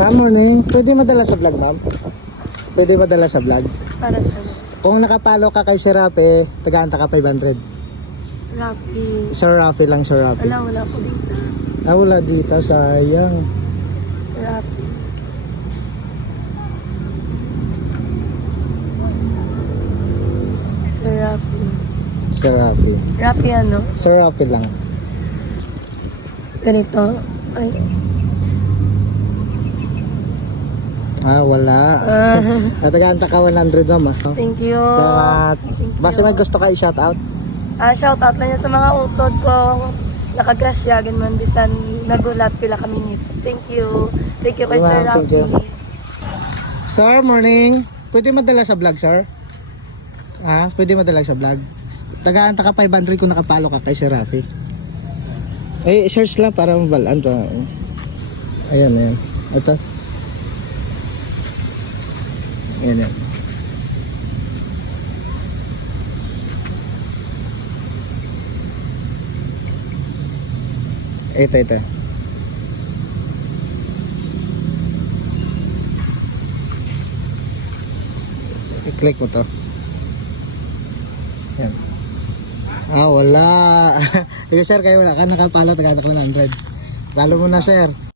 Morning. Pwede madala sa vlog, ma'am? Pwede madala sa vlog? Para sa Kung nakapalo ka kay Sir Rafi, taga-anta ka 500. Rafi. Sir Rafi lang, Sir Rafi. Wala po dito. Ah, wala dito. Sayang. Rafi. Sir Rafi. Sir Rafi. Rafi ano? Sir Rafi lang. Ganito. Ay. Ah, wala. Taga-anta ka 100, ma'am. Ah. Thank you. Salamat. Thank you. Basta may gusto ka i-shoutout? Shout out na niya sa mga utod ko. Nakagrasya, ganman bisan nagulat pila ka minutes. Thank you. Thank you kay Sir Wow, thank you. Rafi. Sir, morning. Pwede madala sa vlog, sir? Ah, pwede madala sa vlog. Taga-anta ka 500 kung nakapalo ka kay Sir Rafi. Eh, search lang para mabalaan to. Ayan, ayan. Ito. Ayan, ayan. Ito. I-click mo to. Yan. Ah, wala. Sige, sir, kayo wala ka nakapalo, taga-anta ka 100. Palo mo na, sir.